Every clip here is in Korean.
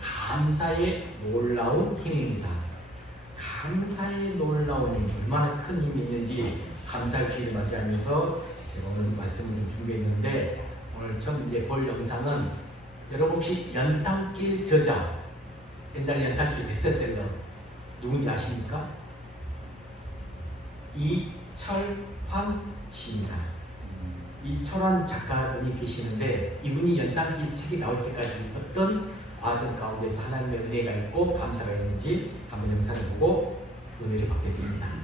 감사의 놀라운 힘입니다. 감사의 놀라운 힘, 얼마나 큰 힘이 있는지 감사의 주일을 맞이하면서 제가 오늘 말씀을 좀 준비했는데, 오늘 처음 이제 볼 영상은 여러분 혹시 연탄길 저자, 옛날 연탄길 베스트셀러 누군지 아십니까? 이철환 씨입니다. 이철환 작가분이 계시는데, 이분이 연탄길 책이 나올 때까지 어떤 과정 가운데서 하나님의 은혜가 있고 감사가 있는지 한번 영상을 보고 은혜를 받겠습니다.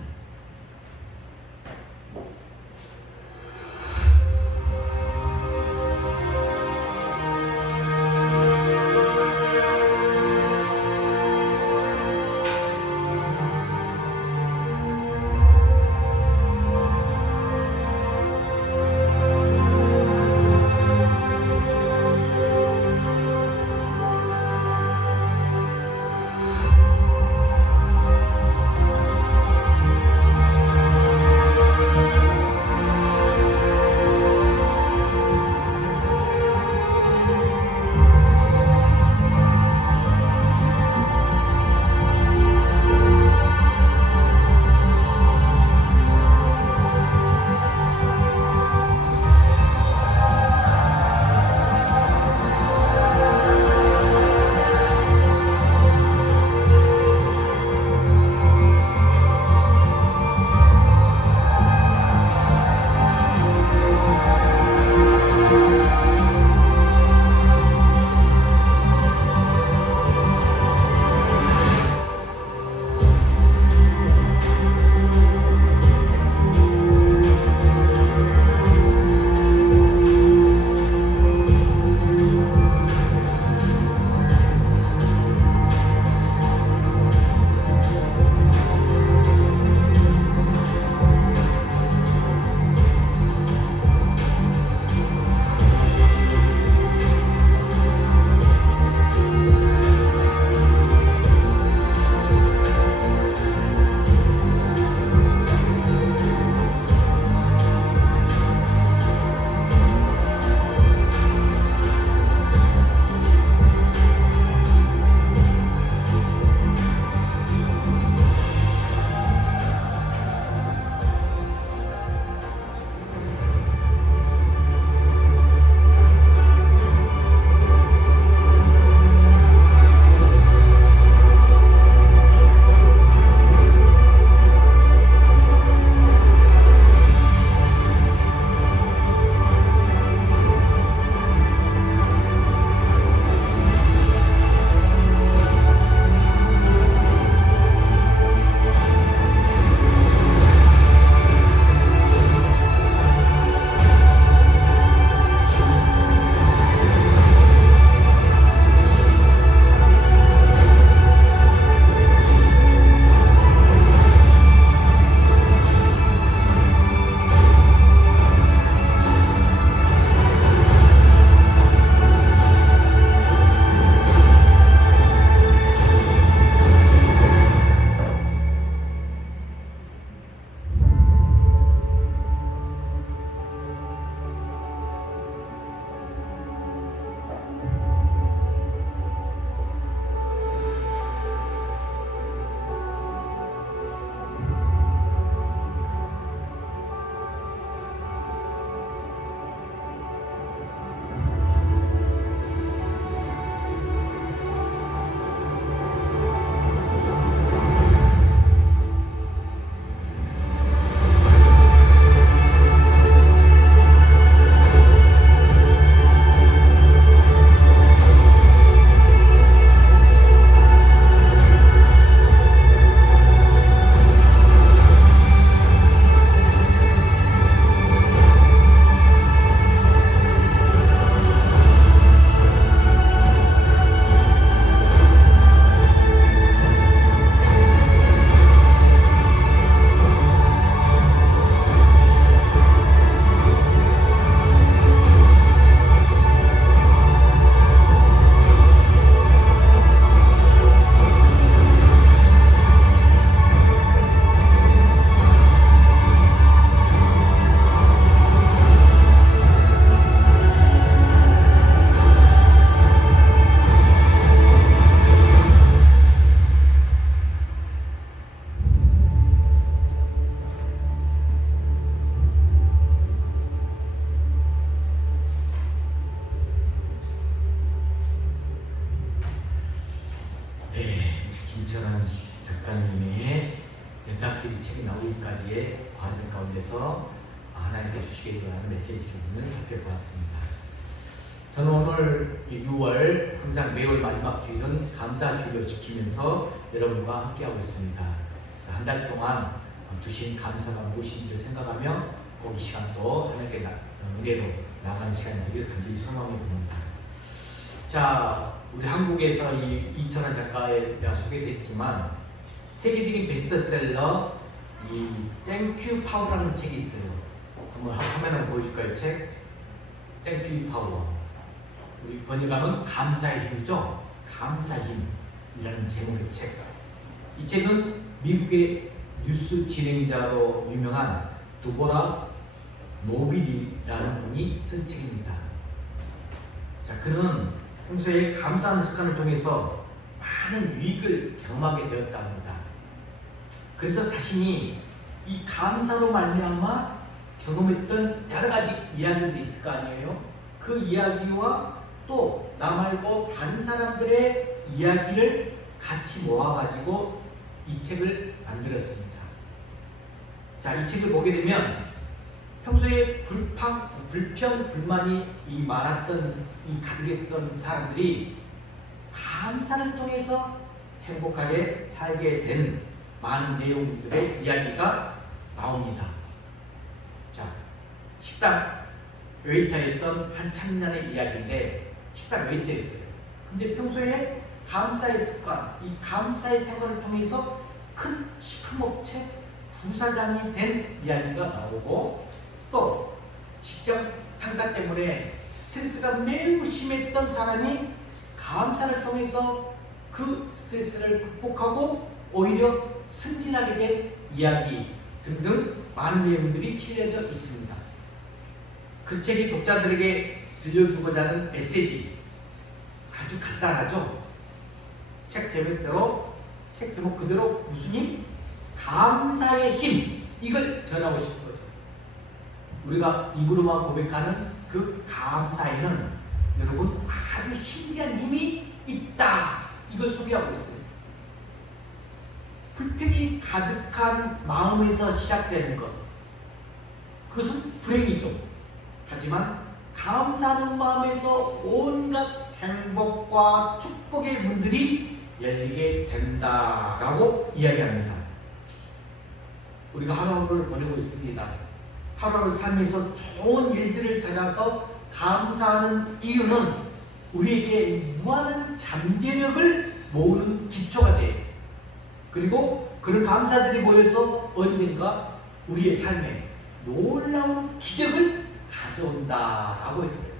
가운데서 하나님께 주시기를 바라는 메시지를 오늘 살펴보았습니다. 저는 오늘 6월 항상 매월 마지막 주일은 감사 주일을 지키면서 여러분과 함께하고 있습니다. 그래서 한 달 동안 주신 감사가 무엇인지를 생각하며 꼭 이 시간도 하나님께 은혜로 나가는 시간이 되기를 간절히 소망해 봅니다. 자, 우리 한국에서 이 이철환 작가가 소개됐지만 세계적인 베스트셀러 이 땡큐 파워라는 책이 있어요. 한번 화면을 보여줄까요? 책 땡큐 파워. 우리 번역하면 감사의 힘이죠. 감사의 힘이라는 제목의 책. 이 책은 미국의 뉴스 진행자로 유명한 두보라 노빌이라는 분이 쓴 책입니다. 자, 그는 평소에 감사하는 습관을 통해서 많은 유익을 경험하게 되었다 합니다. 그래서 자신이 이 감사로 말미암아 경험했던 여러 가지 이야기들이 있을 거 아니에요. 그 이야기와 또 나 말고 다른 사람들의 이야기를 같이 모아가지고 이 책을 만들었습니다. 자, 이 책을 보게 되면 평소에 불평, 불만이 많았던, 가득했던 사람들이 감사를 통해서 행복하게 살게 된 많은 내용들의 이야기가 나옵니다. 자, 식당 웨이터였던 한 청년의 이야기인데, 식당 웨이터였어요. 근데 평소에 감사의 습관, 이 감사의 생활을 통해서 큰 식품업체 부사장이 된 이야기가 나오고, 또 직장 상사 때문에 스트레스가 매우 심했던 사람이 감사를 통해서 그 스트레스를 극복하고 오히려 승진하게 된 이야기 등등 많은 내용들이 실려져 있습니다. 그 책이 독자들에게 들려주고자 하는 메시지 아주 간단하죠. 책 제목 그대로 무슨 힘? 감사의 힘. 이걸 전하고 싶은 거죠. 우리가 입으로만 고백하는 그 감사에는 여러분 아주 신기한 힘이 있다. 이걸 소개하고 있어요. 불평이 가득한 마음에서 시작되는 것, 그것은 불행이죠. 하지만 감사하는 마음에서 온갖 행복과 축복의 문들이 열리게 된다라고 이야기합니다. 우리가 하루하루를 보내고 있습니다. 하루하루 삶에서 좋은 일들을 찾아서 감사하는 이유는 우리에게 무한한 잠재력을 모으는 기초가 돼요. 그리고 그런 감사들이 모여서 언젠가 우리의 삶에 놀라운 기적을 가져온다라고 했어요.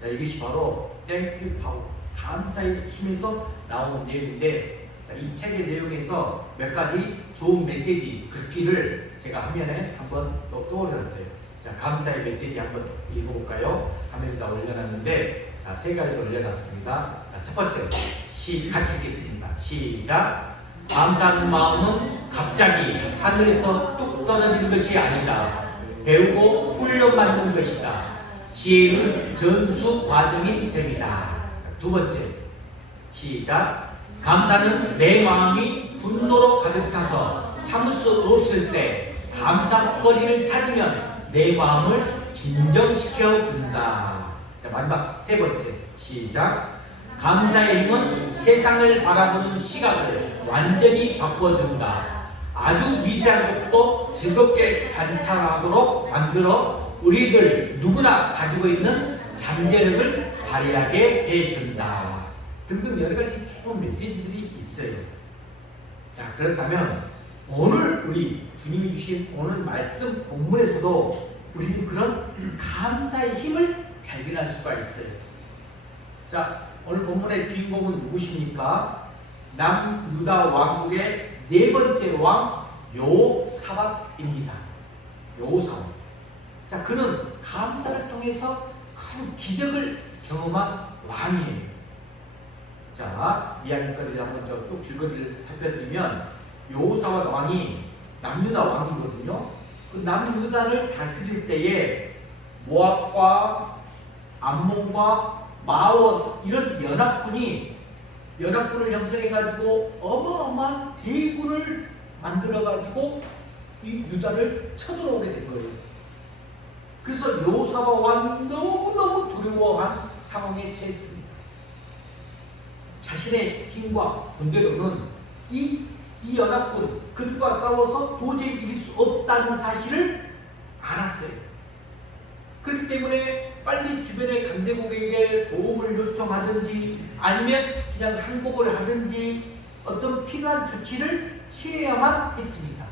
자, 이것이 바로 땡큐 파워, 감사의 힘에서 나오는 내용인데, 자, 이 책의 내용에서 몇 가지 좋은 메시지 글귀를 제가 화면에 한번 또 떠올렸어요. 자, 감사의 메시지 한번 읽어볼까요? 화면에다 올려놨는데, 자, 세 가지를 올려놨습니다. 자, 첫 번째, 같이 읽겠습니다. 시작. 감사하는 마음은 갑자기 하늘에서 뚝 떨어지는 것이 아니다. 배우고 훈련받는 것이다. 지혜는 전수 과정인 셈이다. 두 번째, 시작. 감사는 내 마음이 분노로 가득 차서 참을 수 없을 때 감사거리를 찾으면 내 마음을 진정시켜 준다. 자, 마지막 세 번째, 시작. 감사의 힘은 세상을 바라보는 시각을 완전히 바꿔준다. 아주 미세한 것도 즐겁게 관찰하도록 만들어 우리들 누구나 가지고 있는 잠재력을 발휘하게 해준다. 등등 여러 가지 좋은 메시지들이 있어요. 자, 그렇다면 오늘 우리 주님이 주신 오늘 말씀 본문에서도 우리는 그런 감사의 힘을 발견할 수가 있어요. 자, 오늘 본문의 주인공은 누구십니까? 남유다 왕국의 네 번째 왕 여호사밧입니다. 여호사밧. 자, 그는 감사를 통해서 큰 기적을 경험한 왕이에요. 자, 이야기거리를 한번 쭉 줄거리를 살펴드리면, 여호사밧 왕이 남유다 왕이거든요. 그 남유다를 다스릴 때에 모압과 암몬과 마온 이런 연합군을 형성해가지고 어마어마한 대군을 만들어가지고 이 유다를 쳐들어오게 된 거예요. 그래서 여호사밧 왕이 너무너무 두려워한 상황에 처했습니다. 자신의 힘과 군대로는 이 연합군 그들과 싸워서 도저히 이길 수 없다는 사실을 알았어요. 그렇기 때문에 빨리 주변의 강대국에게 도움을 요청하든지 아니면 그냥 항복을 하든지 어떤 필요한 조치를 취해야만 했습니다.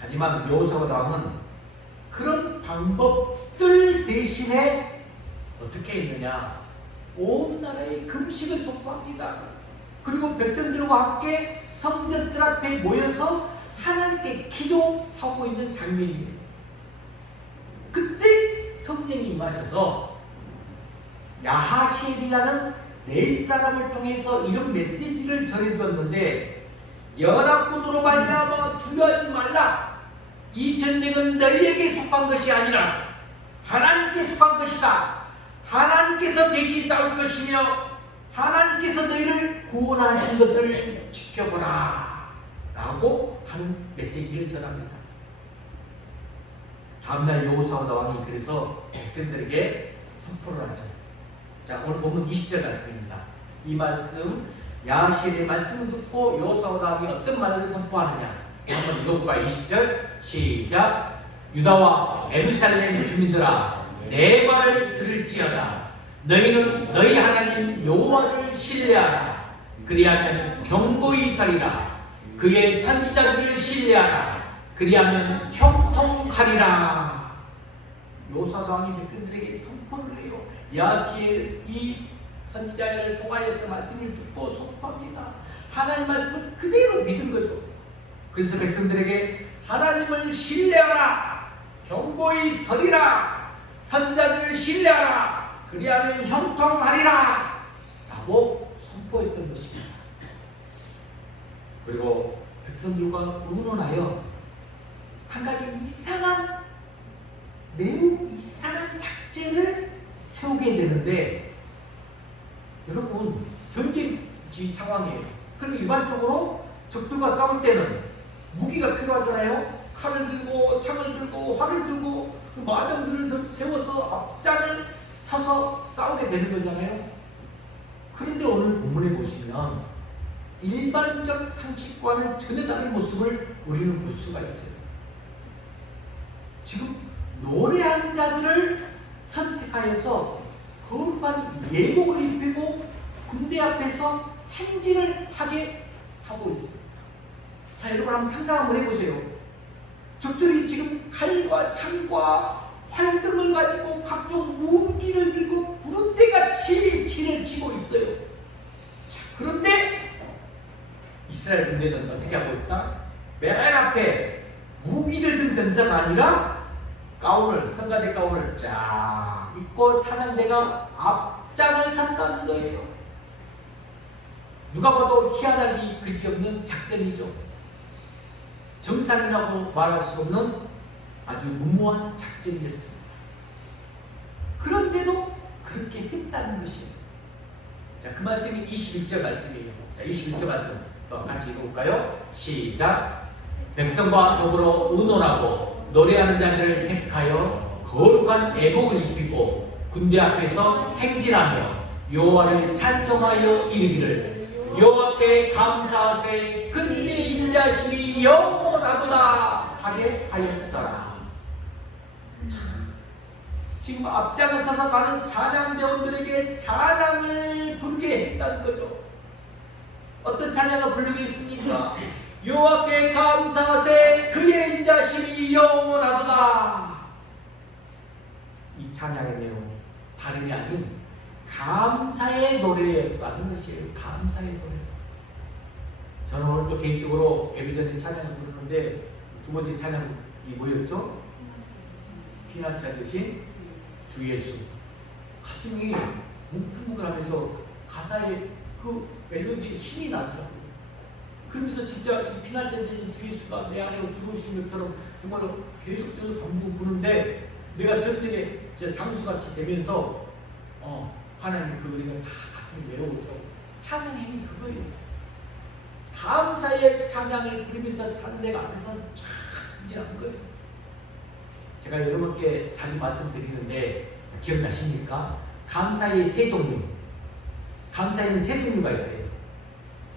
하지만 여호사밧 왕은 그런 방법들 대신에 어떻게 했느냐? 온 나라에 금식을 선포합니다. 그리고 백성들과 함께 성전들 앞에 모여서 하나님께 기도하고 있는 장면이에요. 그때 성령이 임하셔서 야하시엘이라는 네 사람을 통해서 이런 메시지를 전해주었는데, 연합군으로 말미암아 두려워하지 말라. 이 전쟁은 너희에게 속한 것이 아니라 하나님께 속한 것이다. 하나님께서 대신 싸울 것이며 하나님께서 너희를 구원하신 것을 지켜보라 라고 하는 메시지를 전합니다. 다음날 여호사밧 왕이 그래서 백성들에게 선포를 하죠. 자, 오늘 본문 20절 말씀입니다. 이 말씀, 야하시엘의 말씀을 듣고 여호사밧 왕이 어떤 말을 선포하느냐 한번 읽어볼까요? 20절 시작. 유다와 예루살렘 주민들아, 내 말을 들을지어다. 너희는 너희 하나님 여호와를 신뢰하라. 그리하면 경고히 서리라. 그의 선지자들을 신뢰하라. 그리하면 형통하리라. 여호사밧 왕이 백성들에게 선포를 해요. 야하시엘 이 선지자를 통하여서 말씀을 듣고 선포합니다. 하나님 말씀을 그대로 믿은 거죠. 그래서 백성들에게 하나님을 신뢰하라. 경고히 서리라. 선지자들을 신뢰하라. 그리하면 형통하리라 라고 선포했던 것입니다. 그리고 백성들과 의논하여 한 가지 매우 이상한 작전을 세우게 되는데, 여러분, 전쟁지 상황이에요. 그럼 일반적으로 적들과 싸울 때는 무기가 필요하잖아요. 칼을 들고 창을 들고 활을 들고 그 마병들을 세워서 앞장을 서서 싸우게 되는 거잖아요. 그런데 오늘 본문에 보시면 일반적 상식과는 전혀 다른 모습을 우리는 볼 수가 있어요. 지금 노래하는 자들을 선택하여서 거룩한 예복을 입히고 군대 앞에서 행진을 하게 하고 있어요. 자, 여러분 한번 상상 한번 해보세요. 적들이 지금 칼과 창과 활 등을 가지고 각종 무기를 들고 구름대같이 진을 치고 있어요. 자, 그런데 이스라엘 군대는 어떻게 하고 있다? 맨 앞에 무기를 든 병사가 아니라 성가대 가운을 쫙 입고 찬양대가 앞장을 섰다는 거예요. 누가 봐도 희한하기 그지없는 작전이죠. 정상이라고 말할 수 없는 아주 무모한 작전이었습니다. 그런데도 그렇게 했다는 것이에요. 자, 그 말씀이 21절 말씀이에요. 자, 21절 말씀 같이 읽어볼까요? 시작. 백성과 더불어 의논하고 노래하는 자들을 택하여 거룩한 애복을 입히고 군대 앞에서 행진하며 여호와를 찬송하여 이르기를 여호와께 감사하세 그의 인자심이 영원하도다 하게 하였더라. 지금 앞장을 서서 가는 찬양대원들에게 찬양을 부르게 했다는 거죠. 어떤 찬양을 부르게 했습니까? 여호와께 감사하세 그의 인자심이 영원하도다. 이 찬양의 내용 다름이 아닌 감사의 노래였다는 것이에요. 감사의 노래. 저는 오늘 또 개인적으로 예배전에 찬양을 부르는데 두 번째 찬양이 뭐였죠? 피난처 되신 주 예수. 가슴이 뭉클뭉클하면서 가사에 그 멜로디에 힘이 나더라고요. 그러면서 진짜 이 피난처 되신 주 예수가 내 안에 들어오신 것처럼 정말로 계속적으로 반복 부르는데 내가 전쟁에 진짜 장수같이 되면서 하나님 그 은혜가 다 가슴이 외로우더라고요. 찬양의 힘이 그거예요. 감사의 찬양을 부르면서 찬양대가 앞에 서서 쫙 승진한 거예요. 제가 여러분께 자주 말씀드리는데 기억나십니까? 감사의 세 종류. 감사에는 세 종류가 있어요.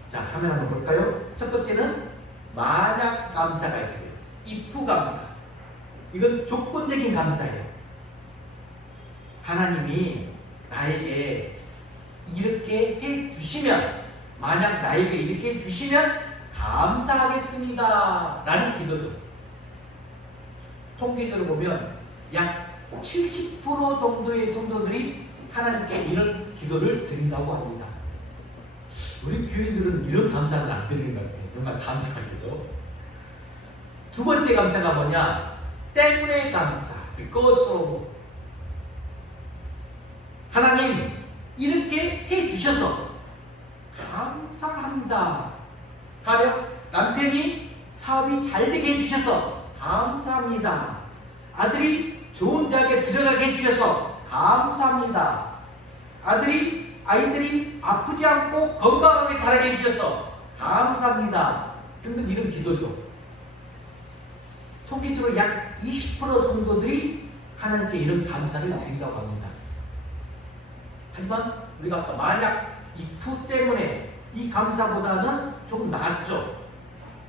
자, 화면 한번 볼까요? 첫 번째는 만약 감사가 있어요. if 감사. 이건 조건적인 감사예요. 하나님이 나에게 이렇게 해 주시면, 만약 나에게 이렇게 해 주시면 감사하겠습니다 라는 기도죠. 통계적으로 보면 약 70% 정도의 성도들이 하나님께 이런 기도를 드린다고 합니다. 우리 교인들은 이런 감사는 안 드리는 것 같아요. 정말 감사하게도. 두 번째 감사가 뭐냐? 때문에 감사. because of. 하나님 이렇게 해 주셔서 감사합니다. 가령 남편이 사업이 잘 되게 해 주셔서 감사합니다. 아들이 좋은 대학에 들어가게 해 주셔서 감사합니다. 아이들이 아프지 않고 건강하게 자라게 해 주셔서 감사합니다. 등등 이런 기도죠. 통계적으로 약 20% 성도들이 하나님께 이런 감사를 드린다고 합니다. 하지만 우리가 아까 만약 if 때문에 이 감사보다는 조금 낫죠.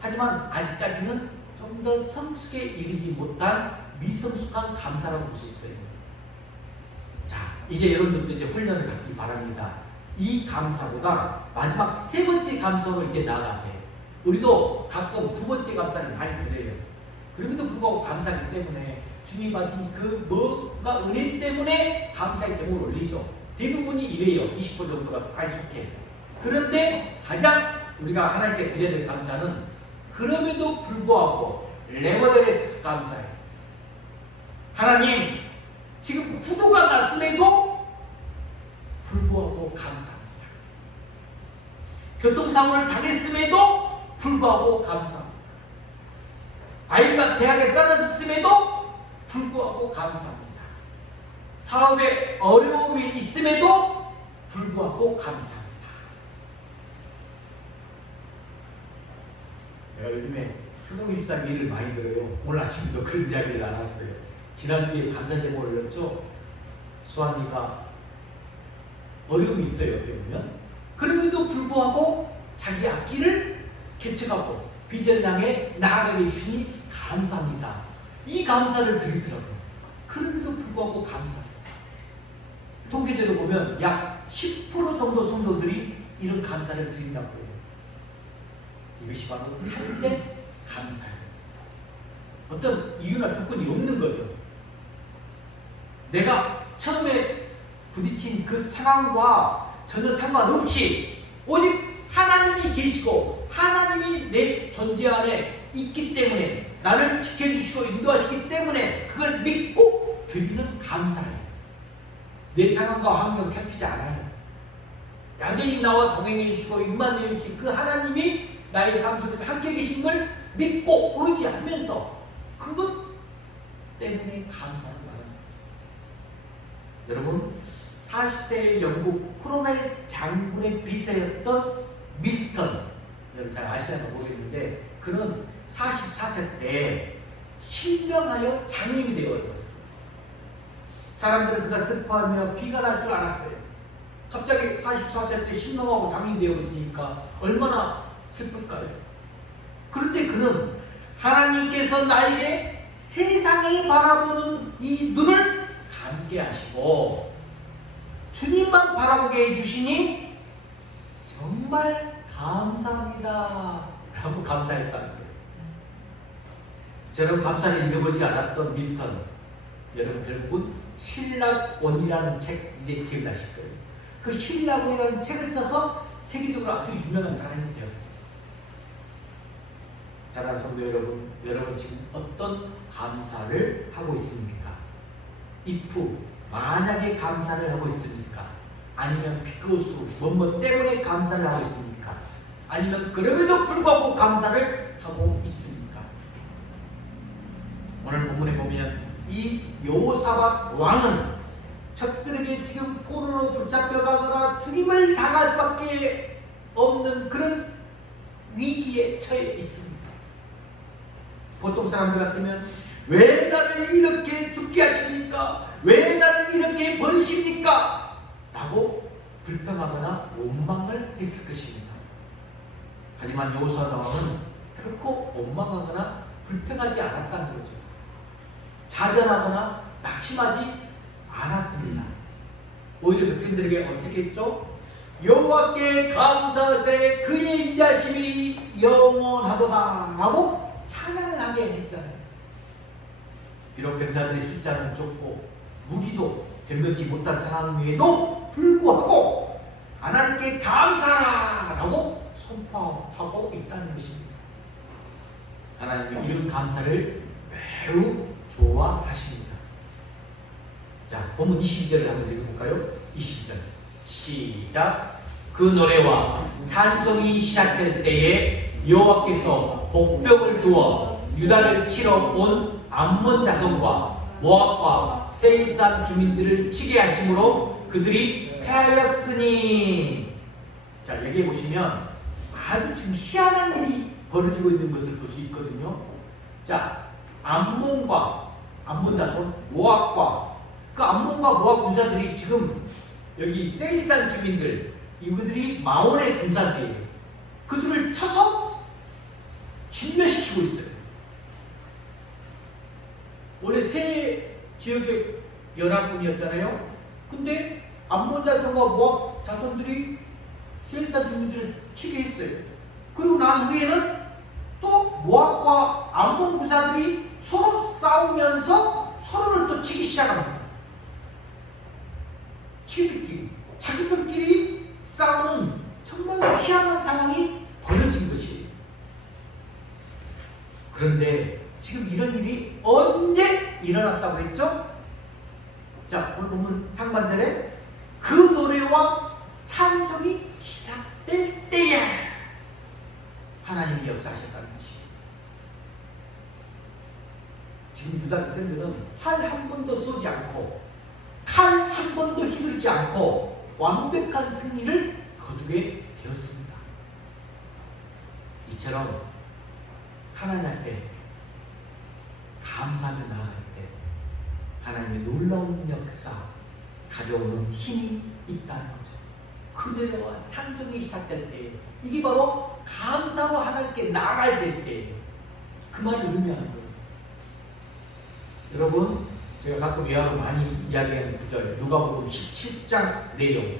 하지만 아직까지는 좀 더 성숙에 이르지 못한 미성숙한 감사라고 볼 수 있어요. 자, 이제 여러분들도 이제 훈련을 갖기 바랍니다. 이 감사보다 마지막 세 번째 감사로 이제 나아가세요. 우리도 가끔 두 번째 감사를 많이 드려요. 그럼에도 불구하고 감사하기 때문에 주님이 받으신 그 뭐가 은혜 때문에 감사의 제목을 올리죠. 대부분이 이래요. 20% 정도가 많이 속해. 그런데 가장 우리가 하나님께 드려야 될 감사는 그럼에도 불구하고 레버데레스 감사예요. 하나님 지금 부도가 났음에도 불구하고 감사합니다. 교통사고를 당했음에도 불구하고 감사합니다. 아이가 대학에 떨어졌음에도 불구하고 감사합니다. 사업에 어려움이 있음에도 불구하고 감사합니다. 내가 요즘에 효동입사 일을 많이 들어요. 오늘 아침에도 그런 이야기를 나눴어요. 지난주에 감사 제목을 올렸죠. 수환이가 어려움이 있어요. 어떻게 보면. 그럼에도 불구하고 자기 악기를 개척하고 비전을 향해 나아가게 해주시니 감사합니다. 이 감사를 드리더라고요. 그럼에도 불구하고 감사합니다. 통계적으로 보면 약 10% 정도 성도들이 이런 감사를 드린다고 해요. 이것이 바로 참된 감사예요. 어떤 이유나 조건이 없는 거죠. 내가 처음에 부딪힌 그 상황과 전혀 상관없이 오직 하나님이 계시고 하나님이 내 존재 안에 있기 때문에 나를 지켜주시고 인도하시기 때문에 그걸 믿고 드리는 감사예요. 내 상황과 환경을 살피지 않아요. 야전히 나와 동행해 주시고 입만 내주신 그 하나님이 나의 삶 속에서 함께 계신 걸 믿고 의지하면서 그것 때문에 감사하는 거예요. 여러분 40세의 영국 크로멜 장군의 비서였던 밀턴, 여러분 잘 아시나 모르겠는데 그는 44세 때 실명하여 장님이 되어버렸어요. 사람들은 그가 슬퍼하며 비가 날 줄 알았어요. 갑자기 44세 때 실명하고 장님이 되어버렸으니까 얼마나 슬플까요? 그런데 그는 하나님께서 나에게 세상을 바라보는 이 눈을 감게 하시고 주님만 바라보게 해주시니 정말 감사합니다 라고 감사했다는 거예요. 저는 감사를 잃어버리지 않았던 밀턴, 여러분 결국은 신락원이라는 책 이제 기억나실 거예요. 그 신락원이라는 책을 써서 세계적으로 아주 유명한 사람이 되었어요. 사랑하는 성도 여러분, 여러분 지금 어떤 감사를 하고 있습니까? if, 만약에 감사를 하고 있습니까? 아니면 because, 뭐뭐 때문에 감사를 하고 있습니까? 아니면 그럼에도 불구하고 감사를 하고 있습니까? 오늘 본문에 보면 이 여호사밧 왕은 적들에게 지금 포로로 붙잡혀가거나 죽임을 당할 수밖에 없는 그런 위기에 처해 있습니다. 보통 사람들 같으면 왜 나를 이렇게 죽게 하십니까? 왜 나를 이렇게 버리십니까? 라고 불평하거나 원망을 했을 것입니다. 하지만 여호수아 왕은 결코 원망하거나 불평하지 않았다는 거죠. 자전하거나 낙심하지 않았습니다. 오히려 백성들에게 어떻게 했죠? 여호와께 감사하세 그의 인자심이 영원하도다 라고 찬양을 하게 했잖아요. 비록 병사들의 숫자는 적고 무기도 변변치 못한 상황에도 불구하고 하나님께 감사하라 라고 선포하고 있다는 것입니다. 하나님은 이런 감사를 매우 좋아하십니다. 자, 본문 22절을 한번 읽어볼까요? 22절 시작. 그 노래와 찬송이 시작될 때에 여호와께서 복병을 두어 유다를 치러 온 암몬 자손과 모압과 세일산 주민들을 치게 하심으로 그들이 패하였으니. 자, 여기 보시면 아주 지금 희한한 일이 벌어지고 있는 것을 볼 수 있거든요. 자, 암몬 자손, 모압과 그 암몬과 모압 군사들이 지금 여기 세일산 주민들, 이분들이 마온의 군사들이에요. 그들을 쳐서 진멸시키고 있어요. 원래 세 지역의 연합군이었잖아요. 근데 암몬 자손과 모압 자손들이 세일산 주민들을 치게 했어요. 그리고 난 후에는 또 모압과 암몬 군사들이 서로 싸우면서 서로를 또 치기 시작합니다. 치기들끼리, 자기들끼리 싸우는 정말 희한한 상황이 벌어진 것이에요. 그런데 지금 이런 일이 언제 일어났다고 했죠? 자, 오늘 보면 상반절에 그 노래와 찬송이 시작될 때에 하나님이 역사하셨다는 것입니다. 지금 유다 백성들은 활 한 번도 쏘지 않고 칼 한 번도 휘두르지 않고 완벽한 승리를 거두게 되었습니다. 이처럼 하나님 앞에 감사하며 나아갈 때 하나님의 놀라운 역사 가져오는 힘이 있다는 거죠. 그 노래와 찬송이 시작될 때 이게 바로 감사로 하나님께 나아가야 될 때예요. 그 말을 의미하는 거예요. 여러분, 제가 가끔 이하로 많이 이야기하는 구절, 누가복음 17장 내용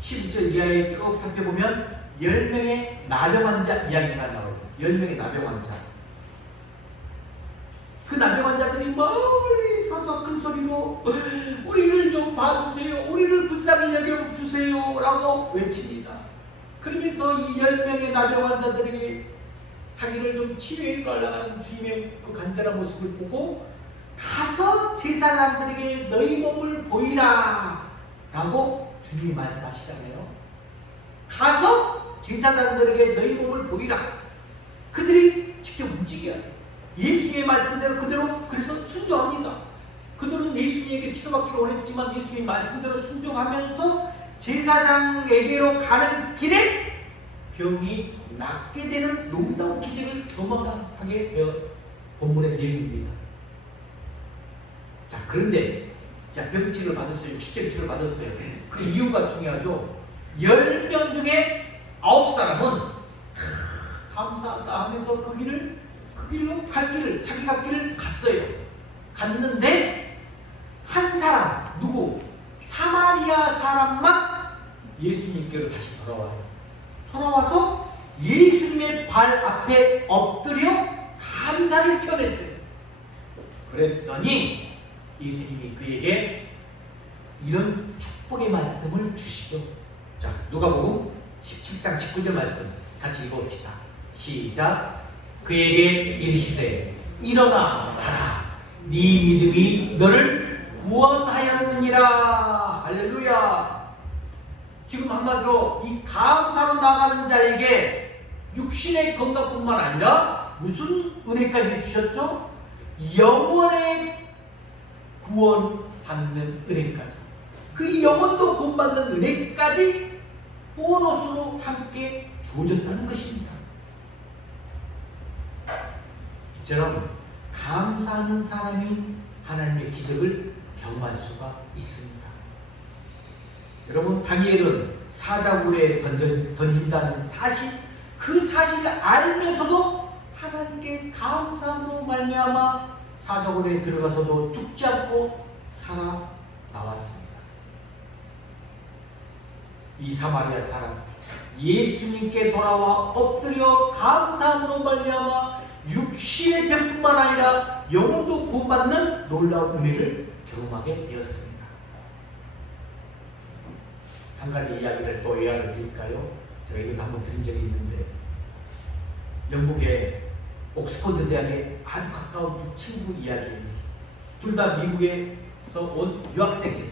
12절 이하에 쭉 살펴보면 10명의 나병 환자 이야기가 나와요. 10명의 나병 환자. 그 나병 환자들이 멀리 서서 큰 소리로 우리를 좀 봐주세요, 우리를 불쌍히 여겨주세요 라고 외칩니다. 그러면서 이 10명의 나병 환자들이 자기를 좀 치유해 달라는 주님의 그 간절한 모습을 보고 가서 제사장들에게 너희 몸을 보이라 라고 주님이 말씀하시잖아요. 가서 제사장들에게 너희 몸을 보이라. 그들이 직접 움직여야 돼요. 예수님의 말씀대로 그대로 그래서 순종합니다. 그들은 예수님에게 치료받기를 원했지만 예수님 말씀대로 순종하면서 제사장에게로 가는 길에 병이 낫게 되는 놀라운 기적을 경험하게 되어 본문의 내용입니다. 자, 그런데 자, 병치를 받았어요. 축제치를 받았어요. 그 이유가 중요하죠. 10명 중에 9사람은 감사하다 하면서 그 길로 갈 길을, 자기 갈 길을 갔어요. 갔는데 한 사람, 누구? 사마리아 사람만 예수님께로 다시 돌아와요. 돌아와서 예수님의 발 앞에 엎드려 감사를 표했어요. 그랬더니 예수님이 그에게 이런 축복의 말씀을 주시죠. 자, 누가복음 17장 19절 말씀 같이 읽어봅시다. 시작. 그에게 이르시되 일어나 가라, 네 믿음이 너를 구원하였느니라. 할렐루야. 지금 한마디로 이 감사로 나가는 자에게 육신의 건강뿐만 아니라 무슨 은혜까지 주셨죠? 영원의 구원받는 은혜까지, 그 영혼도 구원받는 은혜까지 보너스로 함께 주어졌다는 것입니다. 이처럼 감사하는 사람이 하나님의 기적을 경험할 수가 있습니다. 여러분, 다니엘은 사자굴에 던진다는 사실, 그 사실을 알면서도 하나님께 감사함으로 말미암아 사자굴에 들어가서도 죽지 않고 살아나왔습니다. 이 사마리아 사람, 예수님께 돌아와 엎드려 감사함으로 말미암아 육신의 병뿐만 아니라 영혼도 구원받는 놀라운 은혜를 경험하게 되었습니다. 한 가지 이야기를 또 예화를 드릴까요? 제가 이것도 한번 드린 적이 있는데, 영국의 옥스퍼드 대학에 아주 가까운 두 친구 이야기예요. 둘 다 미국에서 온 유학생이었어요.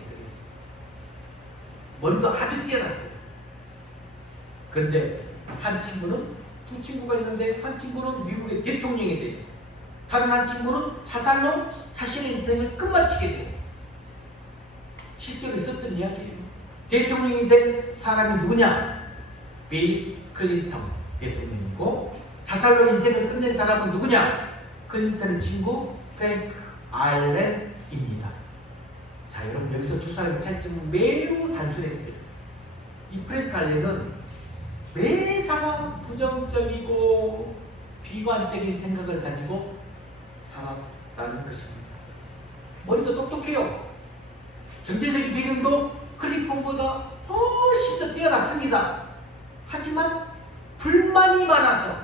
머리도 아주 뛰어났어요. 그런데 한 친구는, 두 친구가 있는데 한 친구는 미국의 대통령이 되죠. 다른 한 친구는 자살로 자신의 인생을 끝마치게 돼요. 실제로 있었던 이야기예요. 대통령이 된 사람이 누구냐? 빌 클린턴 대통령이고, 자살로 인생을 끝낸 사람은 누구냐? 클린턴의 친구 프랭크 알렌입니다. 자, 여러분, 여기서 두 사람의 차이점은 매우 단순했어요. 이 프랭크 알렌은 매사가 부정적이고 비관적인 생각을 가지고 살았다는 것입니다. 머리도 똑똑해요. 경제적인 배경도 클린턴보다 훨씬 더 뛰어났습니다. 하지만 불만이 많아서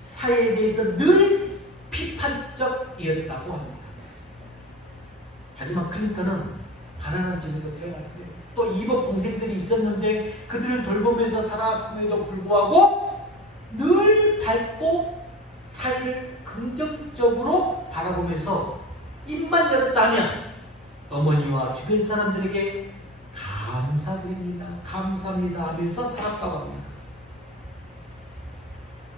사회에 대해서 늘 비판적이었다고 합니다. 하지만 클린턴은 가난한 집에서 태어났어요. 또 이복 동생들이 있었는데 그들을 돌보면서 살았음에도 불구하고 늘 밝고 사회를 긍정적으로 바라보면서 입만 열었다면 어머니와 주변 사람들에게 감사드립니다, 감사합니다 하면서 살았다고 합니다.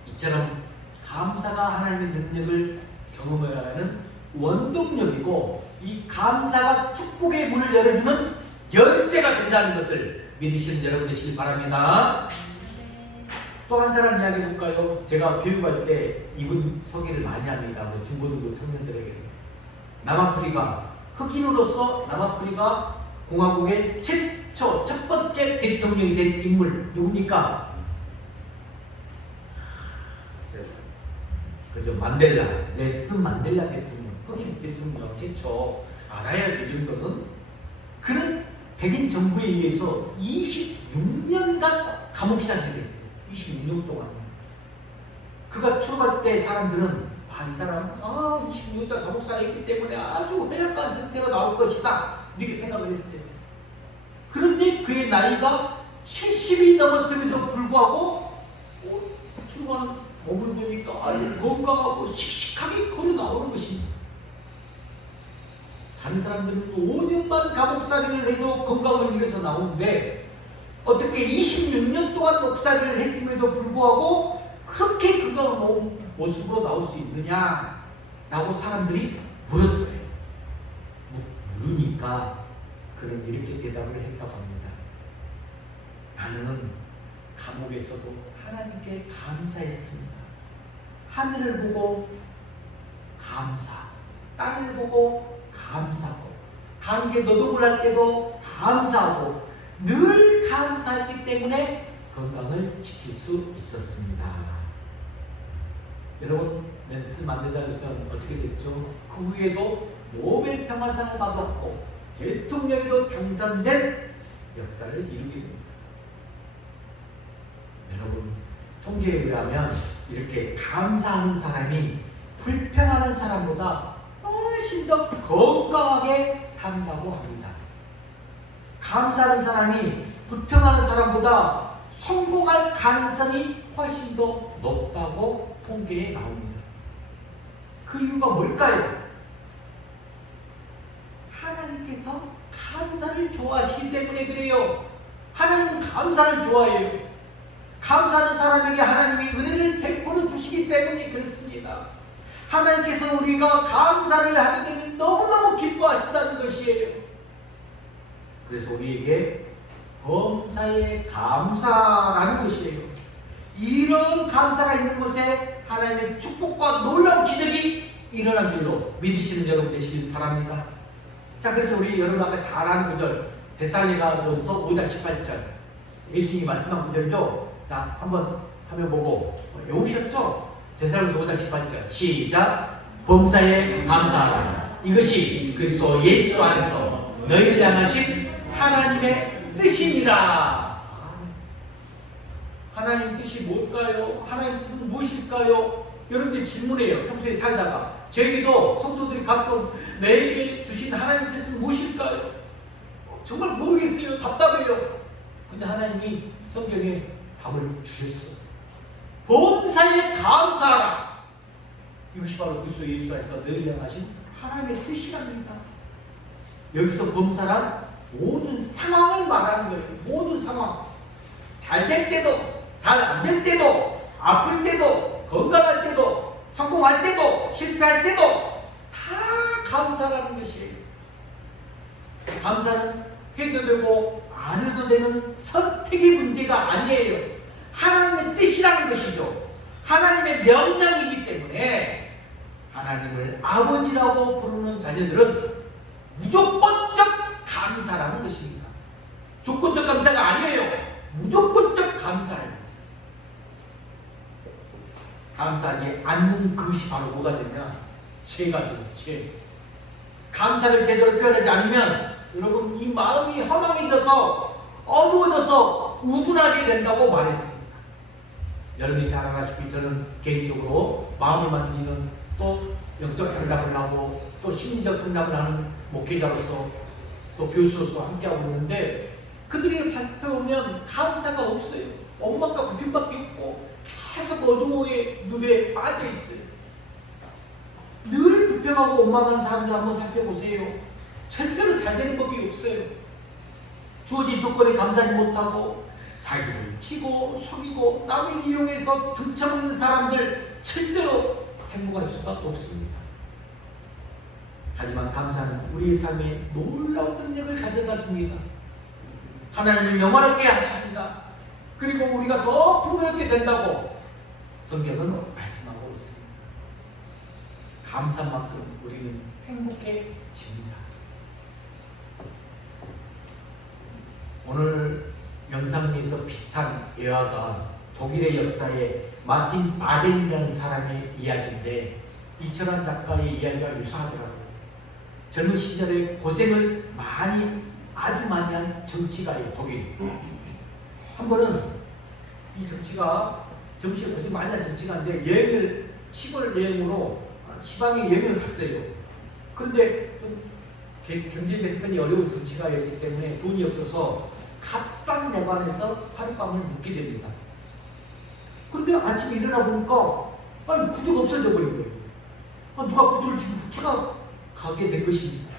이처럼 감사가 하나님의 능력을 경험하는 원동력이고, 이 감사가 축복의 문을 열어주는 열쇠가 된다는 것을 믿으시는 여러분 되시길 바랍니다. 또 한 사람 이야기 해볼까요? 제가 교육할 때 이분 소개를 많이 합니다. 중고등부 청년들에게. 남아프리카 흑인으로서 남아프리카 공화국의 첫 번째 대통령이 된 인물 누굽니까? 그죠, 만델라, 넬슨 만델라 대통령, 흑인 대통령 최초. 알아야 이 정도는. 그는 백인 정부에 의해서 26년간 감옥 시살이 됐어요. 26년 동안. 그가 출발 때 사람들은 이 사람 26년 감옥 살아있기 때문에 아주 허약한 상태로 나올 것이다, 이렇게 생각을 했어요. 그런데 그의 나이가 70이 넘었음에도 불구하고 출발한 몸을 보니까 아주 건강하고 씩씩하게 걸어 나오는 것입니다. 다른 사람들은 5년만 감옥살이를 해도 건강을 잃어서 나오는데 어떻게 26년 동안 옥살이를 했음에도 불구하고 그렇게 건강한 모습으로 나올 수 있느냐 라고 사람들이 물었어요. 물으니까 그는 이렇게 대답을 했다고 합니다. 나는 감옥에서도 하나님께 감사했습니다. 하늘을 보고 감사하고, 땅을 보고 감사하고, 관계 노동을 할 때도 감사하고, 늘 감사했기 때문에 건강을 지킬 수 있었습니다. 여러분, 넬슨 만델라는 어떻게 됐죠? 그 후에도 노벨 평화상을 받았고 대통령에도 당선된 역사를 이루게 됩니다. 여러분, 통계에 의하면 이렇게 감사하는 사람이 불평하는 사람보다 훨씬 더 건강하게 산다고 합니다. 감사하는 사람이 불평하는 사람보다 성공할 가능성이 훨씬 더 높다고 통계에 나옵니다. 그 이유가 뭘까요? 하나님께서 감사를 좋아하시기 때문에 그래요. 하나님은 감사를 좋아해요. 감사하는 사람에게 하나님이 은혜를 베풀어 주시기 때문에 그렇습니다. 하나님께서 우리가 감사를 하게 되면 너무너무 기뻐하신다는 것이에요. 그래서 우리에게 범사에 감사라는 것이에요. 이런 감사가 있는 곳에 하나님의 축복과 놀라운 기적이 일어난 줄로 믿으시는 여러분 되시길 바랍니다. 자, 그래서 우리 여러분 아까 잘 아는 구절 데살로니가전서 5장 18절 예수님이 말씀한 구절이죠. 자, 한번 화면 보고 외우셨죠? 데살로니가서 5장 18절 시작. 범사에 감사하라. 이것이 그리스도 예수 안에서 너희를 향하신 하나님의 뜻이니라. 하나님 뜻이 뭘까요? 하나님 뜻은 무엇일까요? 여러분들이 질문해요. 평소에 살다가 저에게도 성도들이 가끔 내게 주신 하나님 뜻은 무엇일까요? 정말 모르겠어요. 답답해요. 근데 하나님이 성경에 답을 주셨어. 범사에 감사하라. 이것이 바로 그리스도 예수 안에서 너희를 향하신 하나님의 뜻이랍니다. 여기서 범사란 모든 상황을 말하는 거예요. 모든 상황. 잘 될 때도 잘 안 될 때도 아플 때도 건강할 때도 성공할 때도 실패할 때도 다 감사라는 것이에요. 감사는 해도 되고 안 해도 되는 선택의 문제가 아니에요. 하나님의 뜻이라는 것이죠. 하나님의 명령이기 때문에 하나님을 아버지라고 부르는 자녀들은 무조건적 감사라는 것입니다. 조건적 감사가 아니에요. 무조건적 감사예요. 감사하지 않는 그것이 바로 뭐가 되냐? 죄가 돼요. 죄. 감사를 제대로 표현하지 않으면 여러분 이 마음이 허망해져서 어두워져서 우둔하게 된다고 말했습니다. 여러분이 잘 알다시피 저는 개인적으로 마음을 만지는 또 영적 상담을 하고 또 심리적 상담을 하는 목회자로서 또 교수로서 함께하고 있는데 그들이 발표하면 감사가 없어요. 원망과 불평밖에 있고 계속 어두워의 눈에 빠져 있어요. 늘 불평하고 원망하는 사람들 한번 살펴보세요. 절대로 잘 되는 법이 없어요. 주어진 조건에 감사하지 못하고 사기를 치고 속이고 남을 이용해서 등쳐먹는 사람들 절대로 행복할 수가 없습니다. 하지만 감사는 우리의 삶에 놀라운 능력을 가져다 줍니다. 하나님을 영원하게 하십니다. 그리고 우리가 더 풍요롭게 된다고 성경은 말씀하고 있습니다. 감사만큼 우리는 행복해집니다. 오늘 영상에서 비슷한 예화가 독일의 역사에 마틴 바덴이라는 사람의 이야기인데 이철환 작가의 이야기가 유사하더라고요. 젊은 시절에 고생을 아주 많이 한 정치가예요. 독일. 한 번은 이 정치가 정치에 고생 많이 한 정치가인데 시골 여행으로 시방에 여행을 갔어요. 그런데 경제 형편이 어려운 정치가였기 때문에 돈이 없어서 값싼 여관에서 하룻밤을 묵게 됩니다. 그런데 아침에 일어나 보니까 구두가 없어져 버린 거예요. 누가 구두를 지금 훔쳐가 가게 된 것입니다.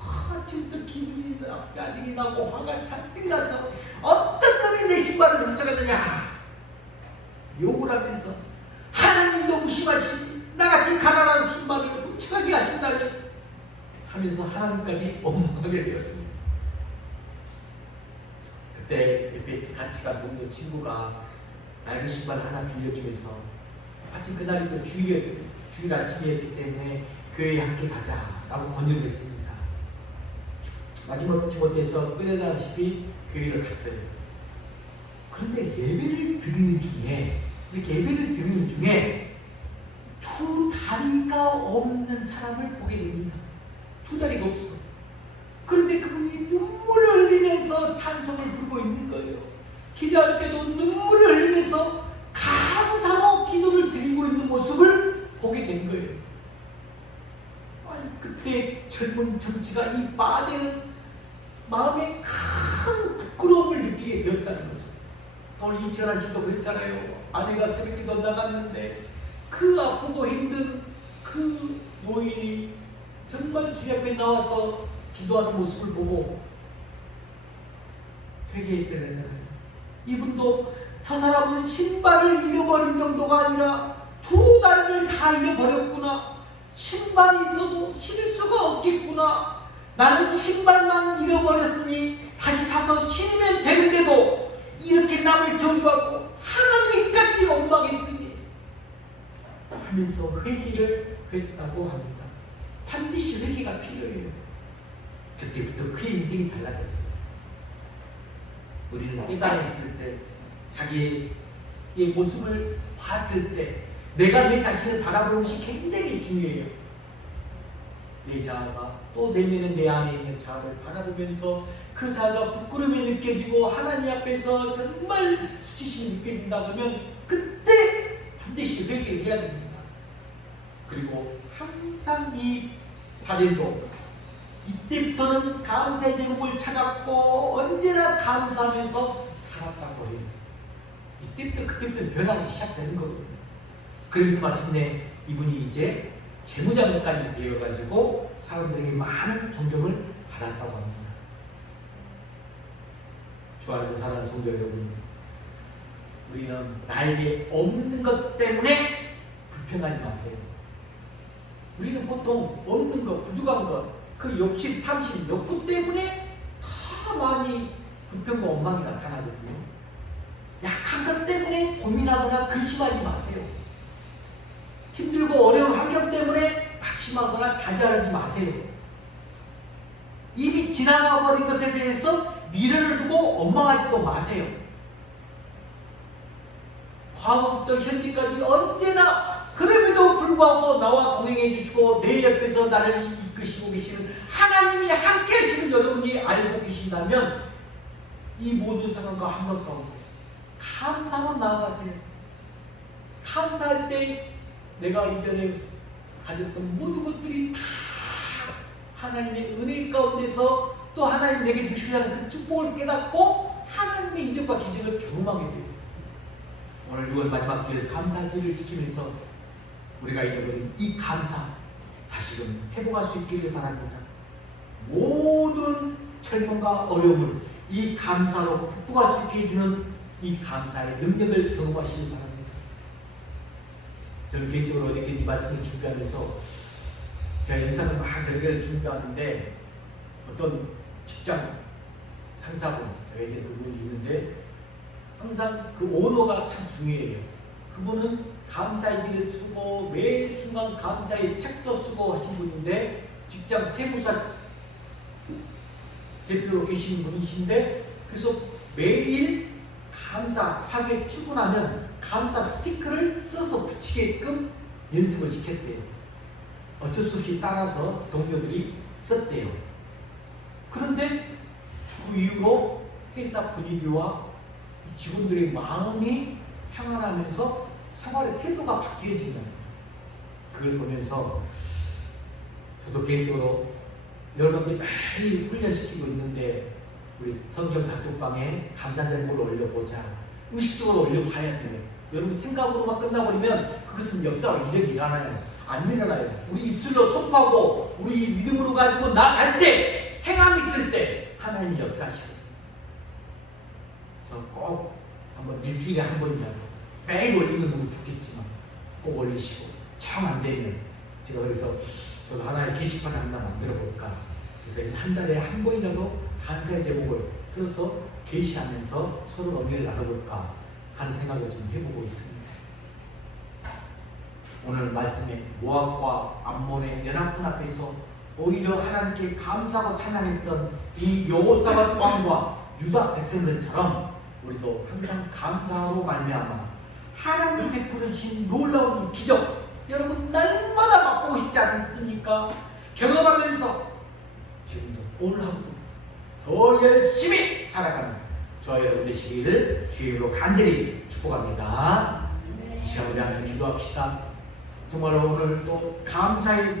아침부터 기분이 짜증이 나고 화가 잔뜩 나서 어떤 놈이 내 신발을 훔쳐갔느냐 욕을 하면서 하나님도 무심하시지 나같이 가난한 신발을 훔쳐가게 하신다니 하면서 하나님까지 원망하게 되었습니다. 그때 옆에 같이 간 동료 친구가 낡은 신발 하나 빌려주면서 마침 그날이 또 주일이었어요. 주일 아침이었기 때문에 교회에 함께 가자라고 권유를 했습니다. 마지막에 못해서 끌려다시피 교회를 갔어요. 그런데 예배를 드리는 중에 두 다리가 없는 사람을 보게 됩니다. 두 다리가 없어. 그런데 그분이 눈물을 흘리면서 찬송을 부르고 있는 거예요. 기도할 때도 눈물을 흘리면서 감사로 기도를 드리고 있는 모습을 보게 된 거예요. 그때 젊은 정치가 이 바데는 마음에 큰 부끄러움을 느끼게 되었다는 거죠. 오늘 이철환 씨도 그랬잖아요. 아내가 새벽기도 나갔는데 그 아프고 힘든 그 노인이 정말 주님 앞에 나와서 기도하는 모습을 보고 회개했다잖아요. 이분도 저 사람은 신발을 잃어버린 정도가 아니라 두 다리를 다 잃어버렸구나. 신발이 있어도 신을 수가 없겠구나. 나는 신발만 잃어버렸으니 다시 사서 신으면 되는데도 이렇게 남을 저주하고 하나님까지 원망했으니 하면서 회개를 했다고 합니다. 반드시 회개가 필요해요. 그때부터 그 인생이 달라졌어요. 우리는 깨달았을 때, 자기의 모습을 봤을 때, 내가 내 자신을 바라보는 것이 굉장히 중요해요. 내 자아가 또 내면에 내 안에 있는 자아를 바라보면서 그 자아가 부끄러움이 느껴지고 하나님 앞에서 정말 수치심이 느껴진다 그러면 그때 반드시 회개를 해야 됩니다. 그리고 항상 이 바울도 이때부터는 감사의 제목을 찾았고 언제나 감사하면서 살았다고 해요. 그때부터 변하기 시작되는 거거든요. 그러면서 마침내 이분이 이제 재무장관까지 되어가지고 사람들에게 많은 존경을 받았다고 합니다. 주 안에서 사랑하는 성도 여러분, 우리는 나에게 없는 것 때문에 불평하지 마세요. 우리는 보통 없는 것, 부족한 것, 그 욕심, 탐심, 욕구 때문에 더 많이 불평과 원망이 나타나거든요. 약한 것 때문에 고민하거나 근심하지 마세요. 힘들고 어려운 환경 때문에 낙심하거나 좌절하지 마세요. 이미 지나가 버린 것에 대해서 미련을 두고 원망하지도 마세요. 과거부터 현재까지 언제나 그럼에도 불구하고 나와 동행해 주시고 내 옆에서 나를 이끄시고 계시는 하나님이 함께 하시는 여러분이 알고 계신다면 이 모든 상황과 한번 가운데 감사로 나아가세요. 감사할 때 내가 이전에 가졌던 모든 것들이 다 하나님의 은혜 가운데서 또 하나님이 내게 주시려는 그 축복을 깨닫고 하나님의 이적과 기적을 경험하게 돼요. 오늘 6월 마지막 주일 감사주일을 지키면서 우리가 잃어버린 이 감사 다시금 회복할 수 있기를 바랍니다. 모든 절망과 어려움을 이 감사로 극복할 수 있게 해주는 이 감사의 능력을 경험하시길 바랍니다. 저는 개인적으로 어저께 이 말씀을 준비하면서 제가 영상을 막 여러 개를 준비하는데 어떤 직장 상사분, 저에게 그분이 있는데 항상 그 언어가 참 중요해요. 그분은 감사의 글을 쓰고 매 순간 감사의 책도 쓰고 하신 분인데 직장 세무사 대표로 계신 분이신데 그래서 매일 감사 하루에 출근하면 감사 스티커를 써서 붙이게끔 연습을 시켰대요. 어쩔 수 없이 따라서 동료들이 썼대요. 그런데 그 이후로 회사 분위기와 직원들의 마음이 평안하면서 생활의 태도가 바뀌어진다. 그걸 보면서 저도 개인적으로 여러분들이 매일 훈련시키고 있는데 우리 성경 단톡방에 감사 제목을 올려보자. 의식적으로 올려봐야 돼요. 여러분 생각으로만 끝나버리면 그것은 역사와 이력이 일어나요. 안 일어나요. 우리 입술로 선포하고 우리 믿음으로 가지고 나갈 때 행함이 있을 때 하나님이 역사하시거든요. 그래서 꼭 한번 일주일에 한 번이라도 매일 올리면 너무 좋겠지만 꼭 올리시고 정 안 되면 제가 그래서 저도 하나의 게시판을 하나 만들어 볼까. 그래서 한 달에 한 번이라도 감사의 제목을 써서 게시하면서 서로 의미를 나눠볼까 하는 생각을 좀 해보고 있습니다. 오늘 말씀에 모압과 암몬의 연합군 앞에서 오히려 하나님께 감사하고 찬양했던 이 여호사밧 왕과 유다 백성들처럼 우리도 항상 감사로 말미암아 하나님이 베푸신 놀라운 기적 여러분 날마다 맛보고 싶지 않습니까? 경험하면서 지금도 오늘 하루도 더 열심히 살아가는 저와 여러분 되시기를 주의 이름으로 간절히 축복합니다. 이 시간 우리 함께 기도합시다. 정말 오늘 또 감사의